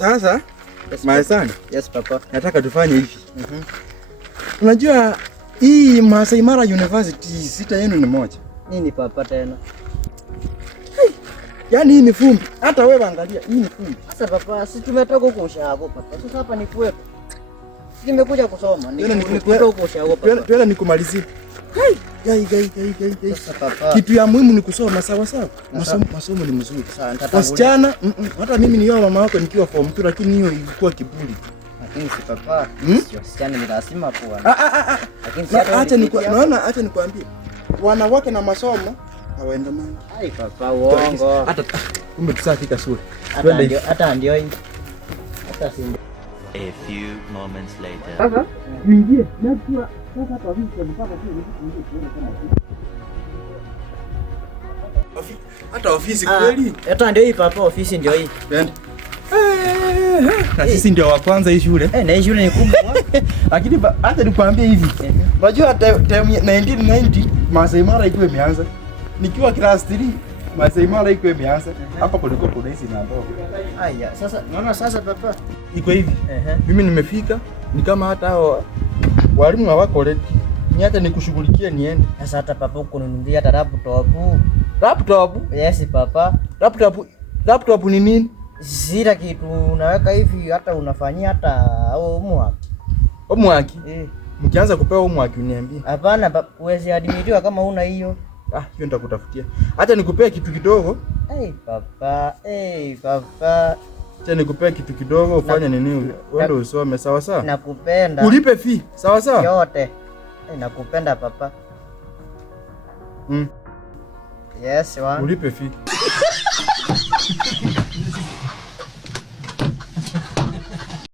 Sasa, Yes, my son. Yes, papa. Nataka tufanye hivi. Unajua hii Masai Mara University sita yenu ni moja. Nini papa tena? Yaani hii ni fumbi. Hata wewe angalia, hii ni fumbi. Sasa papa, si tumetoka huko ushago papa. Sasa hapa ni kwetu. Nimekuja kusoma. Nimekuja huko ushago papa. Twende nikumalizie. Gai. Sasa papa. Kitu ya muhimu ni kusoma sawa sawa. Masomo ni mzuri. Wasichana, hata mimi nilioa mama wako nikiwa form 2 lakini hiyo ilikuwa kiburi. Lakini si papa. Sio wasichana ni lazima kuwa. Lakini acha nikwambie. Wanawake na masomo hawaendamani. Ai papa, uongo. Hata kumbe tusafika shule. Hata ndio hii. Hata si A few moments later. Sasa tuingie. Najua sasa hapa hivi tunapata tu hata ofisi kweli. Hata ndio hii papa, ofisi ndio hii. Twende. Na sisi ndio wa kwanza hii shule. Na hii shule ni kubwa. Lakini hata nikwambie hivi. Unajua time 1990 Masai Mara ilikuwa imeanza. Nikiwa class 3 Masai Mara ilikuwa imeanza. Hapa kulikuwa kuna hizi na ndogo. Aya, sasa naona sasa papa. Iko hivi. Mimi nimefika ni kama hata hao walimu hawako ready. Ni hata nikushughulikie niende. Sasa hata papa kununulia hata laptop. Laptop? Yes papa. Laptop ni nini? Zira kitu unaweka hivi hata unafanyia hata homework. Homework? Mkianza kupewa homework uniambie. Hapana, uweze admitiwa kama una hiyo. Hiyo nitakutafutia. Acha nikupea kitu kidogo. Papa. Acha nikupea kitu kidogo ufanye nini? Wewe usome sawa sawa? Nakupenda. Ulipe fee, sawa sawa? Yote. Nakupenda papa. Yes, wa. Ulipe fee.